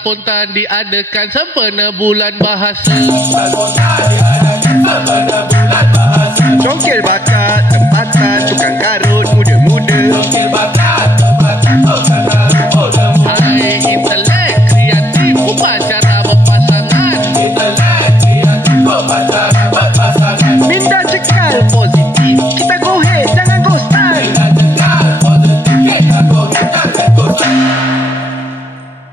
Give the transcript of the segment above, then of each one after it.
spontan diadakan sempena bulan bahasa. Congkil bakat, tempatan, tukang karut, muda-muda. Hai intelek, kreatif, upacara berpasangan. Minda cekal positif, kita go ahead, jangan go stand.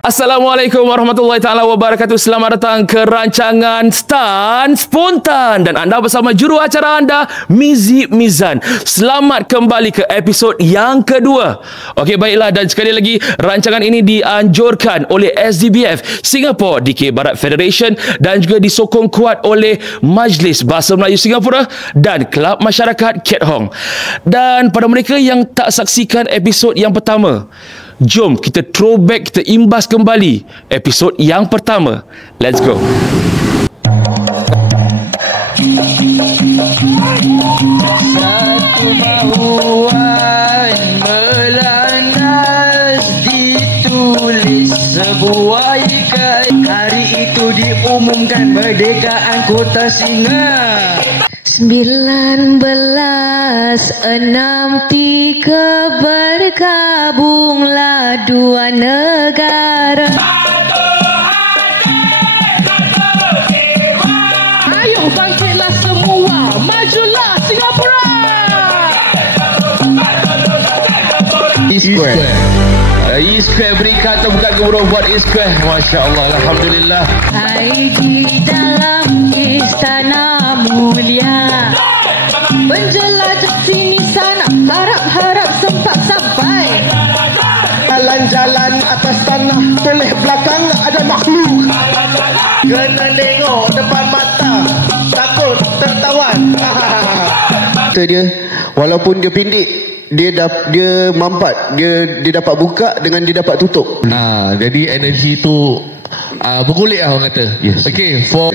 Assalamualaikum warahmatullahi taala wabarakatuh. Selamat datang ke rancangan Stan Spontan dan anda bersama juru acara anda Mizi Mizan. Selamat kembali ke episod yang kedua. Okey, baiklah, dan sekali lagi rancangan ini dianjurkan oleh SDBF Singapore Dikir Barat Federation dan juga disokong kuat oleh Majlis Bahasa Melayu Singapura dan Kelab Masyarakat Keat Hong. Dan pada mereka yang tak saksikan episod yang pertama, jom kita throwback, kita imbas kembali episod yang pertama. Let's go. Satu mahuan melandas ditulis sebuah ikat. Hari itu diumumkan merdekaan Kota Singa. 1963 bergabunglah dua negara. Ayo bangkitlah semua, majulah Singapura. Iskware berikan tepukan gemuruh buat Iskware. Masya Allah, Alhamdulillah. Hai di dalam istana mulia, penjelajah sini sana, harap-harap sempat sampai. Jalan-jalan atas tanah, toleh belakang ada makhluk. Kena tengok depan mata, takut tertawan. Dia walaupun dia pindik, dia mampat, dia dapat buka dengan dia dapat tutup. Jadi energi tu bergulik lah orang kata. Yes. Okay, for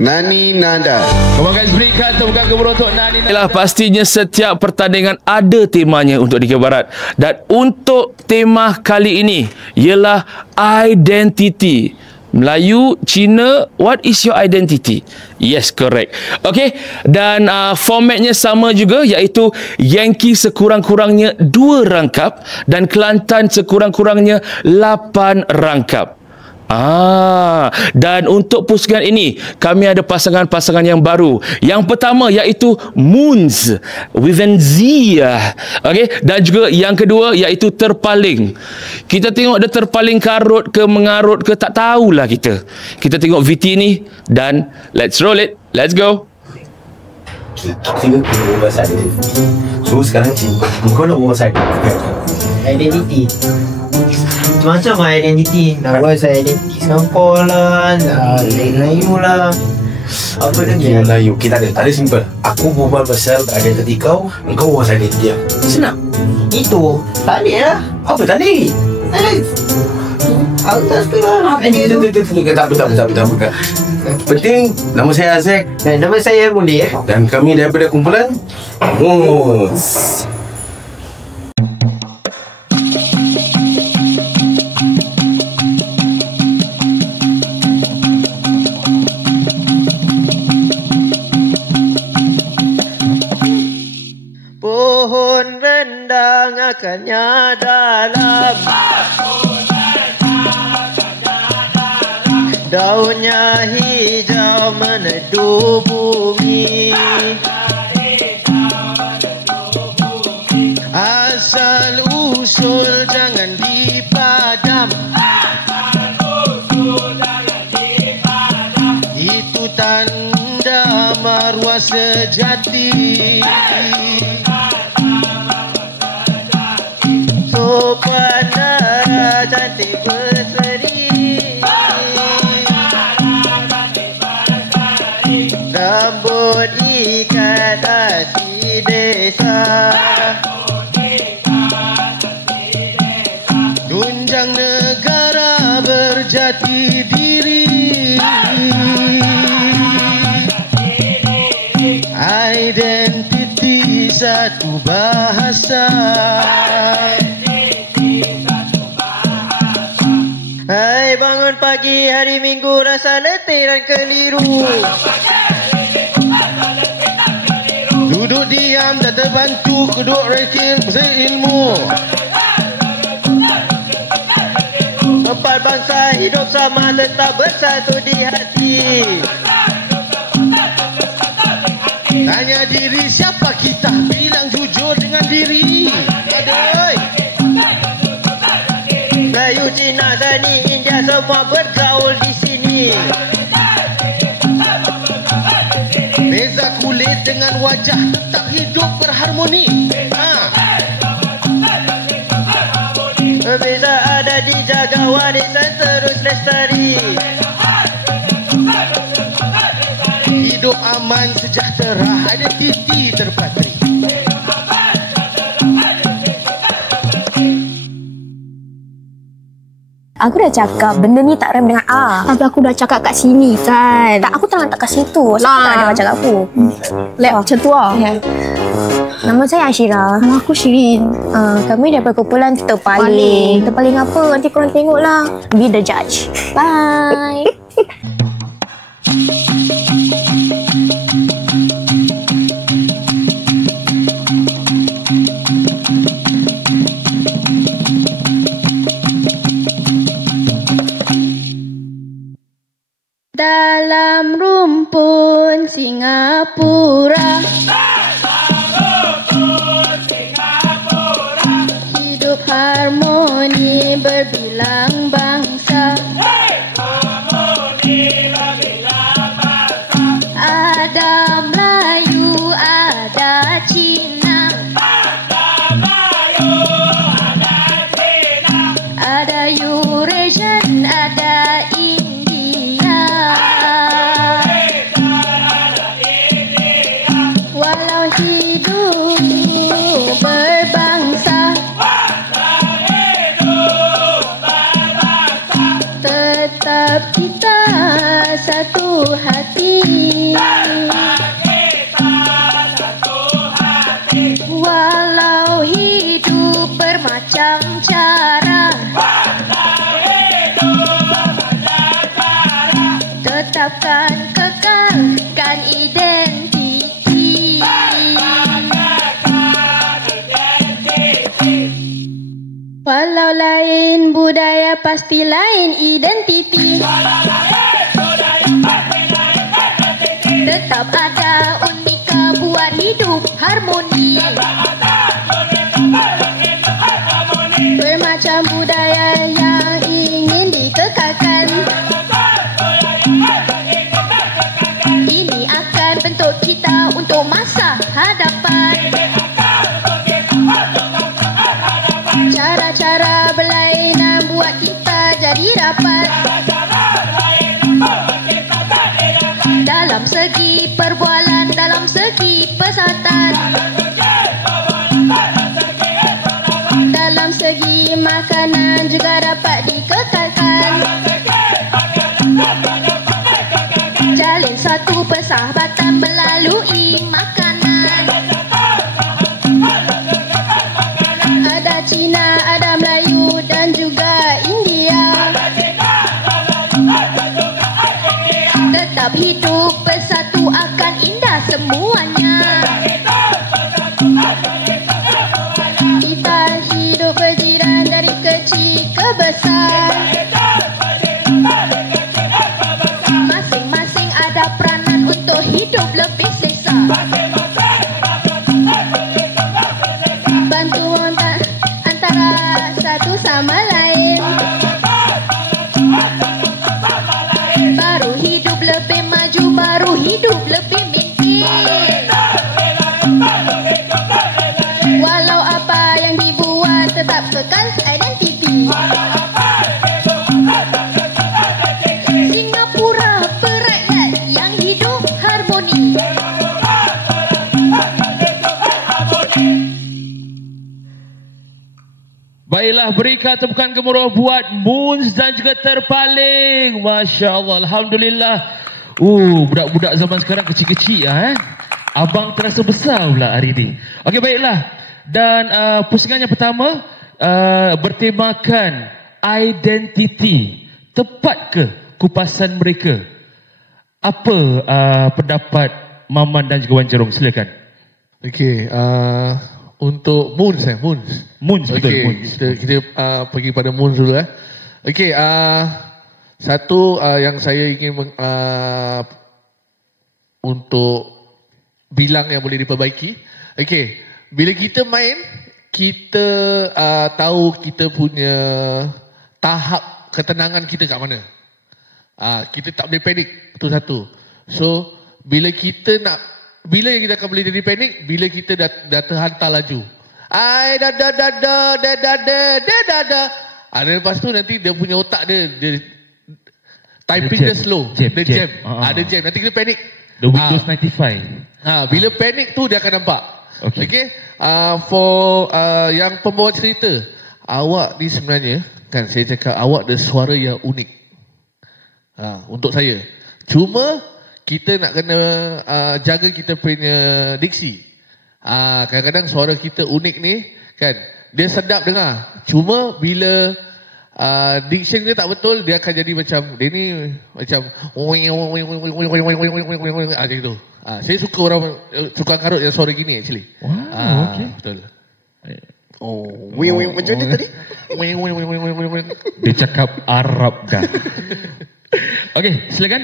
Nani Nada. Come on guys, berikan tepukan gemuruh untuk Nani Nada. Yalah, pastinya setiap pertandingan ada temanya untuk Dikir Barat. Dan untuk tema kali ini ialah identity. Melayu, Cina, what is your identity? Yes, correct. Okay, dan formatnya sama juga, iaitu Yankee sekurang-kurangnya 2 rangkap dan Kelantan sekurang-kurangnya 8 rangkap. Dan untuk pusingan ini kami ada pasangan-pasangan yang baru. Yang pertama iaitu Moons with an Z. Okey, dan juga yang kedua iaitu Terpaling. Kita tengok dia terpaling karut ke mengarut ke tak tahulah kita. Kita tengok VT ni dan let's roll it. Let's go. Kita berubah saya. So sekarang kau nak berubah saya. Identity. Macam identity. Nak buat saya identity Singapore lah, Melayu lah. Apa lagi? Melayu. Kita tak ada simple. Aku berbual pasal identity kau, engkau berbual pasal identity aku. Senang. Itu. Tak ada lah. Apa tak ada? Aku tak suka lah. Tak. Penting, nama saya Azek. Dan nama saya Mundi. Dan kami daripada kumpulan Moons. Pohon rendang akarnya dalam, daunnya hijau meneduh bumi. Asal usul jangan dipadam, itu tanda maruah sejati. Sopan darah cantik berseri, rambut ikat asli desa, tunjang negara berjati diri. Identiti satu bahasa. Hai bang hari Minggu rasa letih dan keliru. Duduk diam dan terbantu, duduk rekil berilmu. Empat bangsa hidup sama tetap bersatu di hati. Tanya diri siapa kita, bilang jujur dengan diri. Aduh. Melayu, Cina, Zani, India semua bergaul di sini. Beza kulit dengan wajah tetap hidup berharmoni. Beza ada dijaga, warisan terus lestari. Hidup aman sejahtera, identiti terpatri. Aku dah cakap benda ni tak rem dengan A. Tapi aku dah cakap kat sini kan. Tak, aku tak kat situ. Sebab tak ada cakap aku. Lek macam tu lah. Yeah. Nama saya Ashira. Nama aku Shirin. Kami daripada kumpulan Terpaling. Terpaling apa? Nanti korang tengoklah. Be the judge. Bye. Dalam rumpun Singapura, hidup harmoni berbilang bangsa. Ada Melayu, ada Cina, ada Eurasian, ada India. Walau hidup berbangsa, tetap kita satu hati. Walau hidup bermacam cara, tetapkan kekalkan identiti. Walau lain budaya pasti lain identiti. Tetap ada unika buat hidup harmoni. Bermacam budaya yang ingin dikekalkan, ini akan bentuk kita untuk masa hadapan. Cara-cara berlainan buat kita jadi rapat. Dalam segi perbualan, dalam segi pesatan, dalam segi makanan juga dapat dikekalkan. Jalin satu persahabatan melalui makanan. Ada Cina, ada Melayu dan juga India. Tetap hidup bersatu akan indah semuanya. Kita hidup berjiran dari kecil ke besar. Masing-masing ada peranan untuk hidup lebih selesa. Bantu antara satu sama lain, baru hidup lebih maju, baru hidup lebih mimpi. Walau apa yang dibuat tetap kekal identiti. Singapura berakyat yang hidup harmoni. Baiklah, berikan tepukan gemuruh buat Moons dan juga Terpaling. Masya Allah, Alhamdulillah. Budak-budak zaman sekarang kecil-kecil Abang terasa besar pula hari ini. Okey, baiklah. Dan pusingan yang pertama bertemakan identiti. Tepat ke kupasan mereka. Apa pendapat Maman dan juga Wan Jerong? Silakan. Okey, untuk Moons betul, Okay, Moons. Kita pergi pada Moons dulu Okey, satu yang saya ingin untuk bilang yang boleh diperbaiki. Okey, bila kita main, kita tahu kita punya tahap ketenangan kita kat mana. Kita tak boleh panik, itu satu. So, bila kita akan boleh jadi panik bila kita dah terhantar laju. Lepas tu nanti dia punya otak dia typing dia slow. Dia jam. Dia jam. Nanti kita panik. The Windows 95. Bila panik tu dia akan nampak. Okay. For yang pembawa cerita, awak ni sebenarnya kan saya cakap awak ada suara yang unik. Untuk saya. Cuma kita nak kena jaga kita punya diksi. Kadang-kadang suara kita unik ni kan, dia sedap dengar. Cuma bila diction dia tak betul, dia akan jadi macam dia ni macam macam gitu. Saya suka orang suka karut yang suara gini actually. Wow, okay. Betul. Macam ni tadi? Dia cakap Arab dah. Okey, silakan.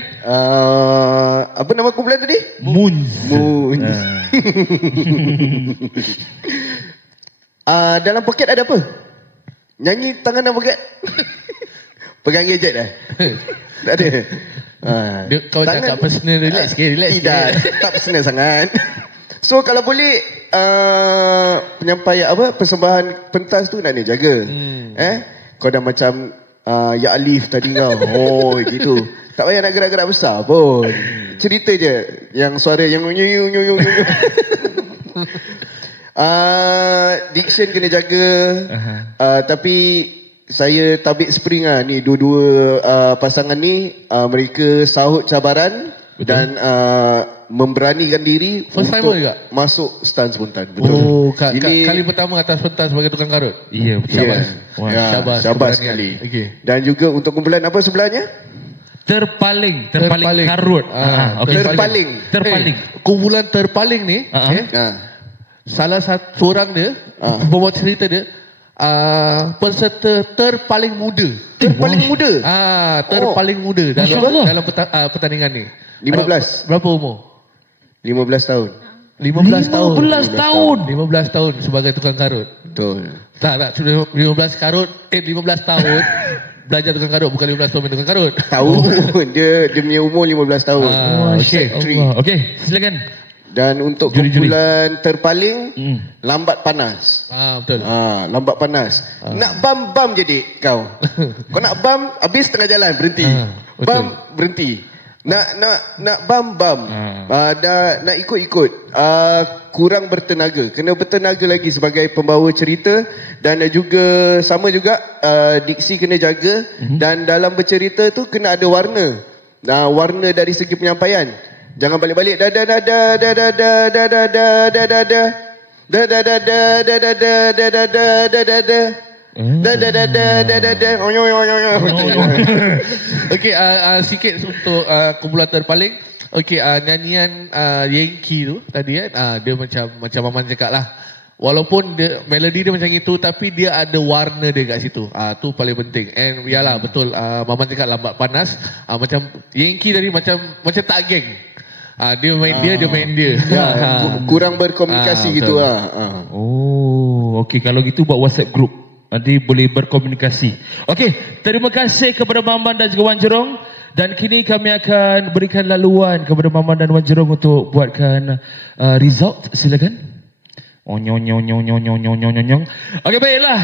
Apa nama kumpulan tadi? Moons. Dalam poket ada apa? Nyanyi tangan dalam poket? Pegang gadget dah? Tak ada. Kau cakap personal, relax sikit. Tidak, tak personal sangat. So kalau boleh penyampaian persembahan pentas tu nak jaga. Kau dah macam Ya Alif tadi kau. Gitu. Tak payah nak gerak-gerak besar pun. Cerita je yang suara yang diction kena jaga. Tapi saya tabik spring ni dua-dua pasangan ni mereka sahut cabaran. Betul. Dan memberanikan diri first untuk juga masuk stan spontan. Betul. Kali pertama atas pentas sebagai tukang karut. Ya, betul. Syabas sekali. Okay. Dan juga untuk kumpulan apa sebelahnya? Terpaling karut. Terpaling. Kumpulan terpaling ni salah satu orang dia pembawa cerita dia peserta terpaling muda. Terpaling muda dalam pertandingan ni. 15. Berapa umur? 15 tahun. 15 tahun sebagai tukang karut. Betul. Tak, sudah 15 tahun belajar tukang karut, bukan 15 tahun main tukang karut. Tahu. dia punya umur 15 tahun. Okey, silakan. Dan untuk kumpulan terpaling lambat panas. Betul. Lambat panas. Nak bam je dik kau. Kau nak bam habis tengah jalan berhenti. Bam berhenti. Nak bam. Nak ikut. Kurang bertenaga. Kena bertenaga lagi sebagai pembawa cerita. Dan juga sama juga diksi kena jaga. Dan dalam bercerita tu kena ada warna. Warna dari segi penyampaian. Jangan balik-balik Okey, sikit untuk kumpulan terpaling. Okey, nyanyian Yankee tu tadi dia macam Maman cakap lah. Walaupun melodi dia macam itu, tapi dia ada warna dia kat situ. Tu paling penting. And yalah betul, Maman cakap lambat panas. Macam Yankee tadi macam tak geng. Dia main dia. Kurang berkomunikasi gitu lah. Okey, kalau gitu buat WhatsApp group. Nanti boleh berkomunikasi. Okey, terima kasih kepada Maman dan juga Wan Jerong. Dan kini kami akan berikan laluan kepada Maman dan Wan Jerong untuk buatkan result. Silakan. Okey, baiklah.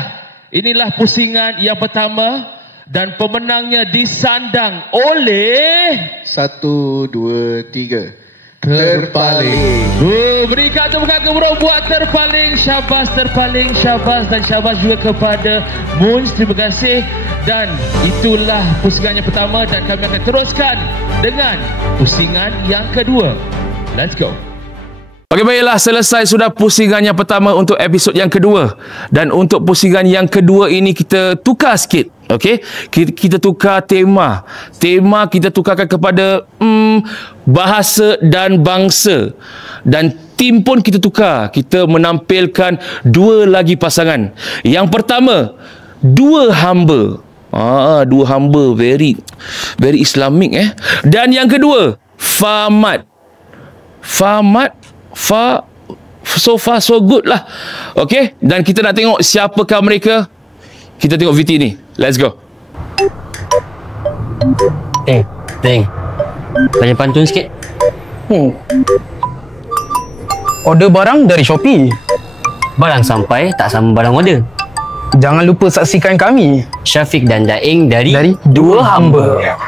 Inilah pusingan yang pertama. Dan pemenangnya disandang oleh 1, 2, 3 Terpaling. Berikan tepukan gemuruh buat terpaling. Syabas terpaling, syabas dan syabas juga kepada Moons. Terima kasih. Dan itulah pusingan yang pertama dan kami akan teruskan dengan pusingan yang kedua. Let's go. Okey, baiklah, selesai sudah pusingan yang pertama untuk episod yang kedua. Dan untuk pusingan yang kedua ini kita tukar sikit. Okey, kita tukar tema. Tema kita tukarkan kepada bahasa dan bangsa. Dan tim pun kita tukar. Kita menampilkan dua lagi pasangan. Yang pertama, dua hamba. Dua hamba very Islamic Dan yang kedua, Fahmat. So far so good lah. Okay, dan kita nak tengok siapakah mereka. Kita tengok VT ni. Let's go. Teng, tanya pantun sikit. Order barang dari Shopee. Barang sampai tak sama barang order. Jangan lupa saksikan kami, Syafiq dan Daing dari Dua Hamba.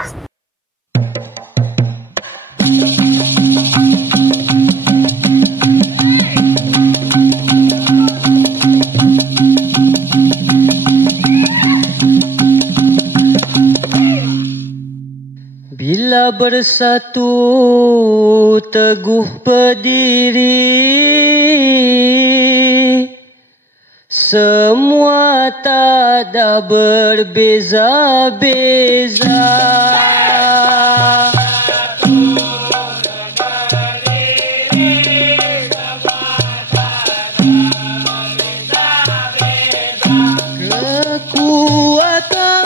Bila bersatu teguh berdiri, semua tak ada berbeza-beza. Kekuatan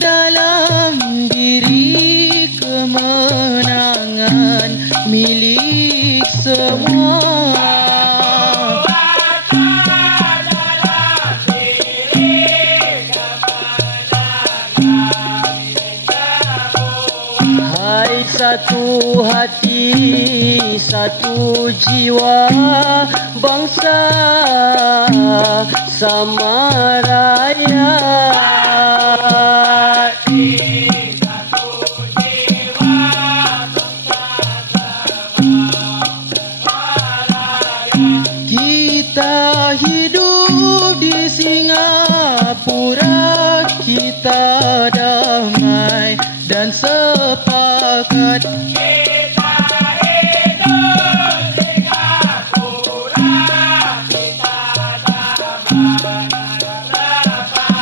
dalam diri, kemenangan milik semua. Hai satu hati, satu jiwa, bangsa sama rakyat. Kita hidup di Singapura, kita damai dan sepakat.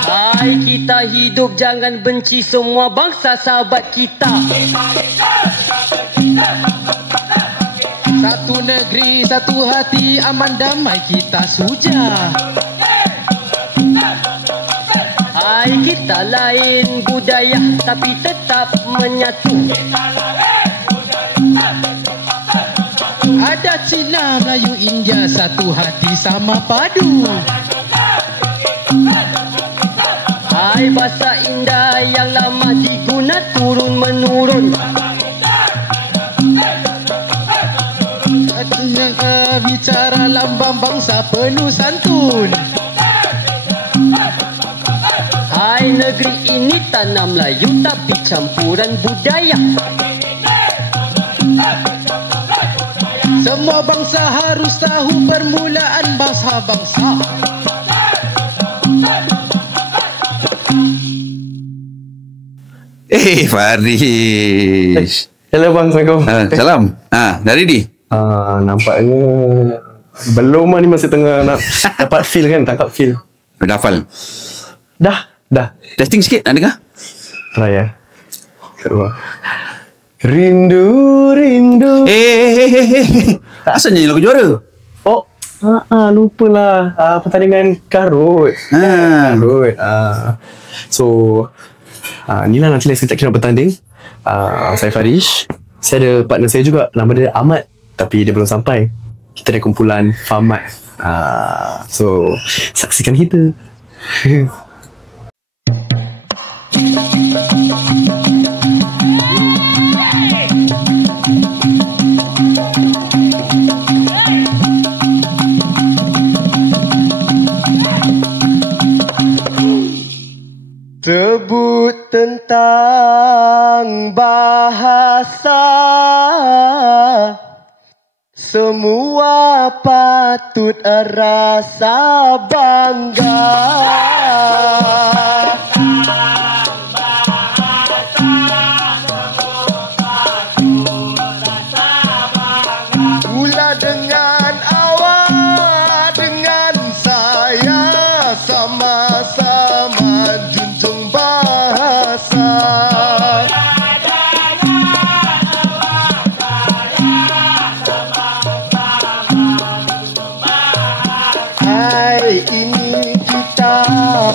Hai, kita hidup jangan benci, semua bangsa sahabat kita. Satu negeri, satu hati, aman damai kita suja. Hai, kita lain budaya tapi tetap menyatu. Ada Cina, Melayu, India, satu hati sama padu. Hai, bahasa indah yang lama diguna turun menurun. Bicara lambang bangsa penuh santun. Hai, negeri ini tanah Melayu tapi campuran budaya. Semua bangsa harus tahu permulaan bangsa-bangsa. Faris. Hello bang, Assalamualaikum. Salam. Dah ready? Nampaknya belum lah, ni masih tengah nak dapat feel kan, tangkap feel. Dah hafal? Dah. Testing sikit, nak dengar? Try ya. Kedua. Rindu. Asal nyanyi lagu juara? Oh, lupalah. Pertandingan karut. Karut. So, inilah nanti sekejap kita nak bertanding. Saya Farish. Saya ada partner saya juga, nama dia Ahmad, tapi dia belum sampai. Kita ada kumpulan Fahmat. So, saksikan kita. Sebut tentang bahasa, semua patut rasa bangga. Mula dengan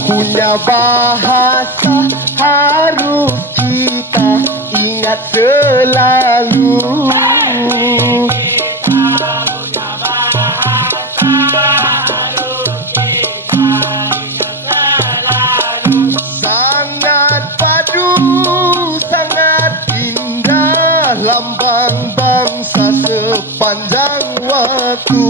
punya bahasa harus kita ingat selalu. Sangat padu, sangat indah lambang bangsa sepanjang waktu.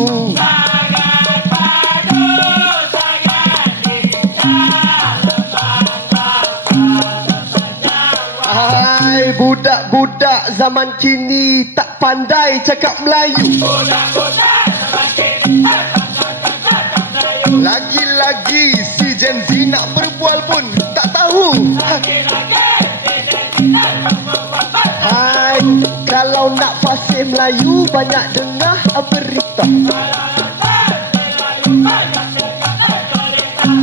Hai budak-budak zaman kini tak pandai cakap Melayu. Lagi-lagi si Gen Z nak berbual pun tak tahu. Hai, kalau nak fasih Melayu banyak dengar berita.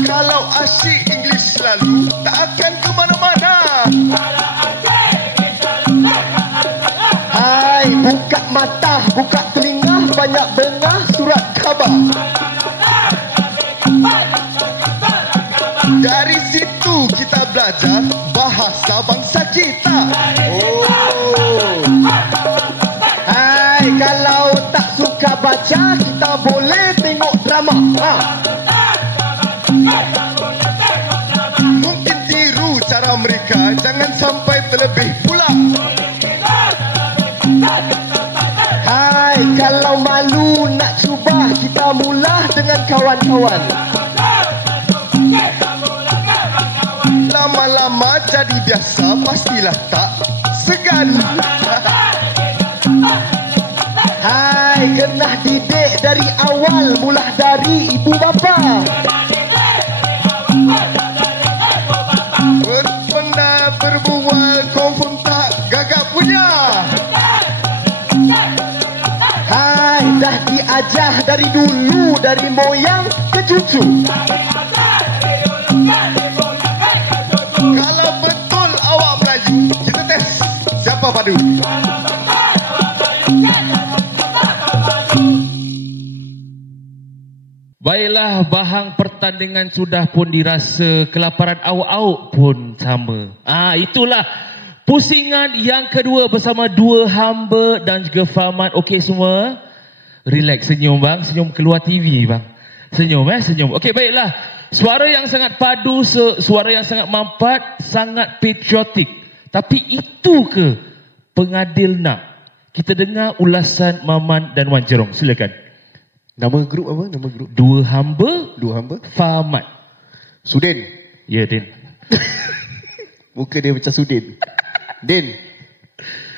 Kalau asyik English selalu tak akan ke mana-mana. Hai, buka mata, buka telinga, banyak dengar surat khabar. Dari situ kita belajar bahasa bangsa kita. Oh. Hai, kalau tak suka baca, kita boleh tengok drama. Mungkin tiru cara mereka, jangan sampai terlebih pula. Hai, kalau malu nak cuba, kita mula dengan kawan-kawan. Lama-lama jadi biasa, pastilah tak segan. Hai, kena didik dari awal, mula dari ibu bapa. Pernah berbual, confirm tak gagap punya. Hai, dah diajar dari dulu, dari moyang ke cucu. Kalau betul awak Melayu, kita tes siapa padu. Baiklah, bahang pertandingan sudah pun dirasa, kelaparan awak-awak pun sama. Itulah pusingan yang kedua bersama dua hamba dan juga Fahmat. Okey semua? Relax, senyum bang, senyum keluar TV bang. Senyum senyum. Okey, baiklah. Suara yang sangat padu, suara yang sangat mampat, sangat patriotik. Tapi itu ke pengadil nak? Kita dengar ulasan Maman dan Wan Jerong. Silakan. Nama grup apa? Nama grup? Dua hamba. Fahmat. Sudin. Ya, Din. Muka dia macam Sudin. Din.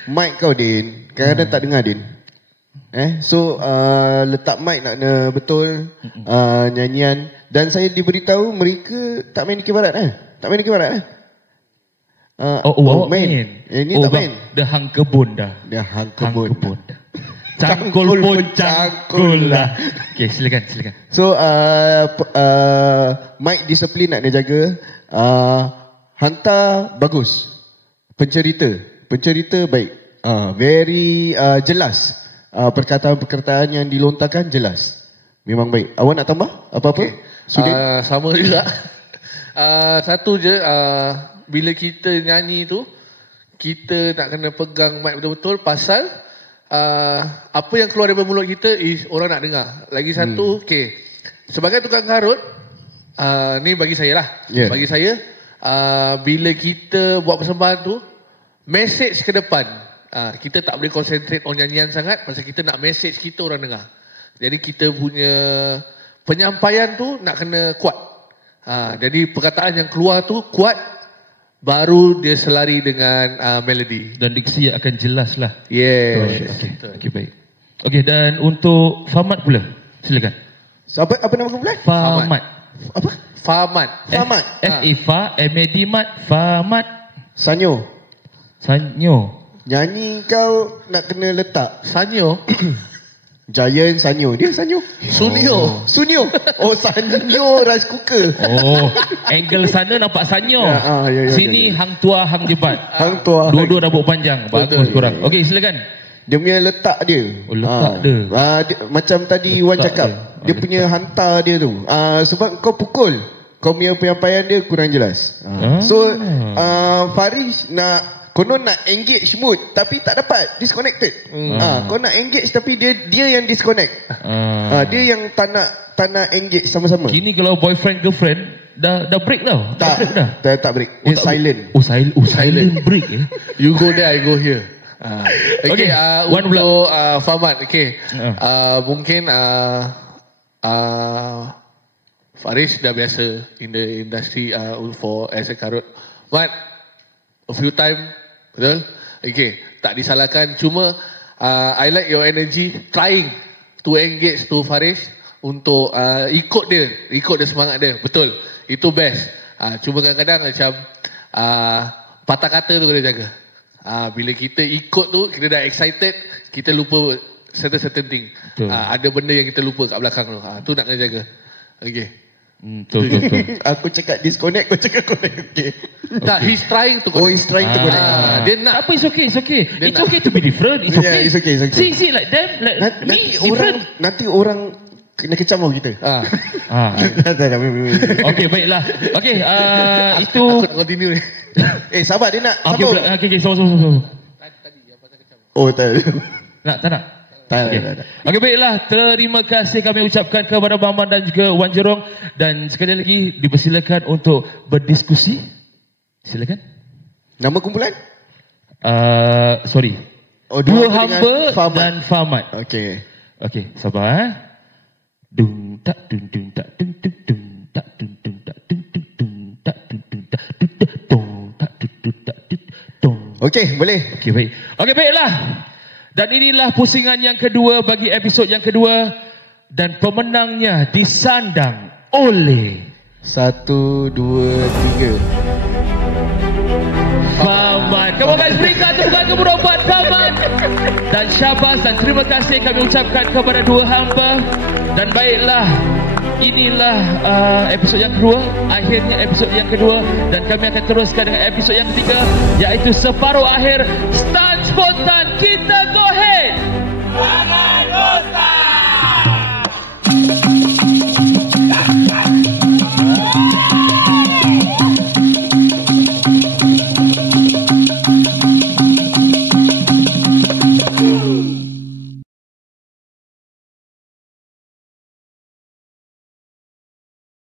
Mic kau, Din. Kadang-kadang tak dengar, Din. So letak mic nak kena betul, nyanyian. Dan saya diberitahu mereka tak main di Barat. Tak main di Barat. Main. Ini tak main. Dah hang kebun dah. Cangkul pun cangkul lah. Okay, silakan. So mic disiplin nak dia jaga. Hantar bagus. Pencerita baik. Very jelas. Perkataan-perkataan yang dilontarkan jelas. Memang baik. Awak nak tambah apa-apa? Okay. Sama juga. Satu je, bila kita nyanyi tu, kita nak kena pegang mic betul-betul pasal apa yang keluar dari mulut kita orang nak dengar. Lagi satu, sebagai tukang karut, ni bagi saya lah. Bagi saya, bila kita buat persembahan tu, message ke depan, kita tak boleh concentrate on nyanyian sangat, pasal kita nak message kita orang dengar. Jadi kita punya penyampaian tu nak kena kuat. Jadi perkataan yang keluar tu kuat, baru dia selari dengan melodi. Dan diksi akan jelas lah. Yes. Okay, baik. Okay, dan untuk Fahmat pula, silakan. Apa nama kau pula? Fahmat. Apa? Fahmat. F-A, M-A-D, Mat. Fahmat. Sanyo. Nyanyi kau nak kena letak Sanyo. Giant Sanyo. Dia Sanyo. Sunyo. Oh, Sanyo rice cooker. Oh, angle sana nampak Sanyo. Sini hang tua, hang jebat. Hang tua. Dua-dua rambut panjang. Bagus kurang. Okey, silakan. Dia punya letak dia. Dia. Macam tadi Wan cakap, dia punya hantar dia tu. Sebab kau pukul, kau punya penyampaian dia kurang jelas. So Faris konon nak engage mood tapi tak dapat, disconnected. Kau nak engage tapi dia yang disconnect. Dia yang tak nak engage sama-sama. Kini kalau boyfriend girlfriend dah break tau. Tak break. Dia silent. Silent break ya. You go there, I go here. Okay, untuk Fahmat, okay. Mungkin Faris dah biasa in the industry for as a karut. But a few time, betul? Okay, tak disalahkan. Cuma I like your energy trying to engage to Faris untuk ikut dia semangat dia. Betul, itu best. Cuma kadang-kadang macam patah kata tu kena jaga. Bila kita ikut tu, kita dah excited, kita lupa certain thing. Ada benda yang kita lupa kat belakang tu. Tu nak kena jaga. Okay. Betul. Aku cakap disconnect, kau cakap connect. Okay. Tak, he's trying to connect. He's trying to connect. Dia nak. Apa, it's okay. It's okay to be different. It's okay. Yeah, it's okay. See like them, like me different. Nanti orang kena kecam tau kita. Okay, baiklah. Okay, itu. Aku continue ni. Sabar, dia nak. Okay, sama. Oh, tak. Tak nak. Okay, baiklah. Terima kasih kami ucapkan kepada Maman dan juga Wan Jerong. Dan sekali lagi dipersilakan untuk berdiskusi. Silakan. Nama kumpulan? Sorry. Dua Hamba dan Fahmat. Okay, sabar. Dung tak dung dung tak dung dung dung tak dung dung tak dung dung dung tak dung dung tak dung dung tak dung dung tak dung. Okay, boleh. Okay, baik. Okay, baiklah. Dan inilah pusingan yang kedua bagi episod yang kedua. Dan pemenangnya disandang oleh 1, 2, 3 Fahmat. Come on guys, berikan tepukan kepada buat Fahmat dan syabas, dan terima kasih kami ucapkan kepada dua hamba. Dan baiklah, inilah episod yang kedua. Akhirnya episod yang kedua. Dan kami akan teruskan dengan episod yang ketiga, iaitu separuh akhir Stunt Spontan. Kita go ahead.